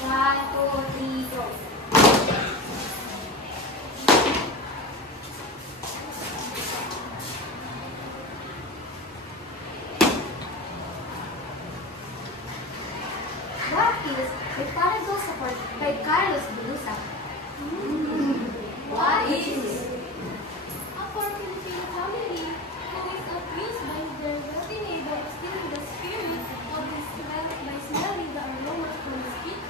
One, two, three, go. What is the Paradox Support by Carlos Busa? What is? A poor Filipino family who is abused by their wealthy neighbor stealing the spirit of his wealth by smelling the aroma from the street.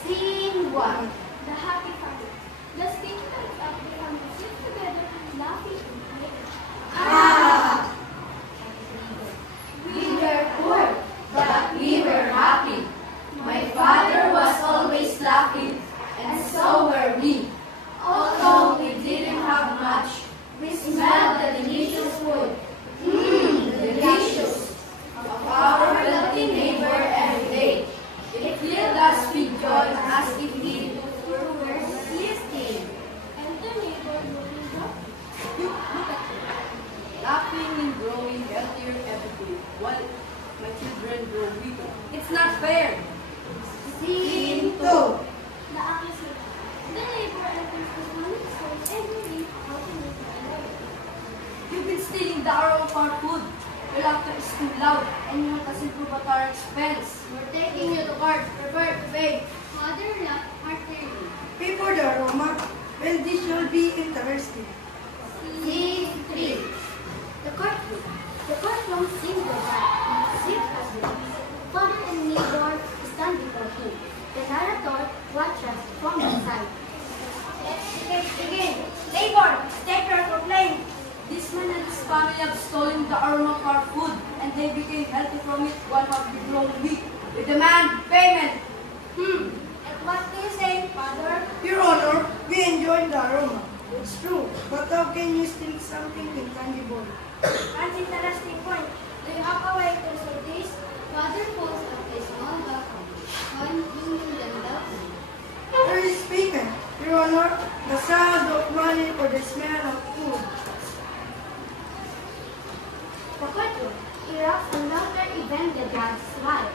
Scene 1. The happy family. The stage lights up, the family sit together, laughing and playing. Ah! We were poor, but we were happy. My father was always laughing, and so were we. Although we didn't have much, we smelled the delicious food. Delicious! Of our wealthy neighbor every day. It filled us with joy as if we were listening. And the neighbor looking up. Look at me. Laughing and growing healthier every day, while my children grow weaker. It's not fair. Scene 2. The opposite. The neighbor enters the family store every day how to make it alone. You've been stealing the arrow of our food. Your laughter is too loud, and you want us improve at our expense. We're taking you to court. Prepare to pay. Mother laughed heartily. Pay for the aroma. Well, this will be interesting. Scene 3. The courtroom. The courtroom seemed to die. Seemed as the father and neighbor stand before him. The narrator watches from the side. Let's begin. Neighbor, state your complaint. This man and his family have stolen the aroma of our food, and they became healthy from it while have grown weak. We demand payment. And what do you say, Father? Your Honor, we enjoyed the aroma. It's true, but how can you steal something intangible? An interesting point. Do you have a way to solve this? Father pulls out a small bag of $1 There is payment. Your Honor, the sound of money or the smell of food. The courtroom erupts another event that God's life.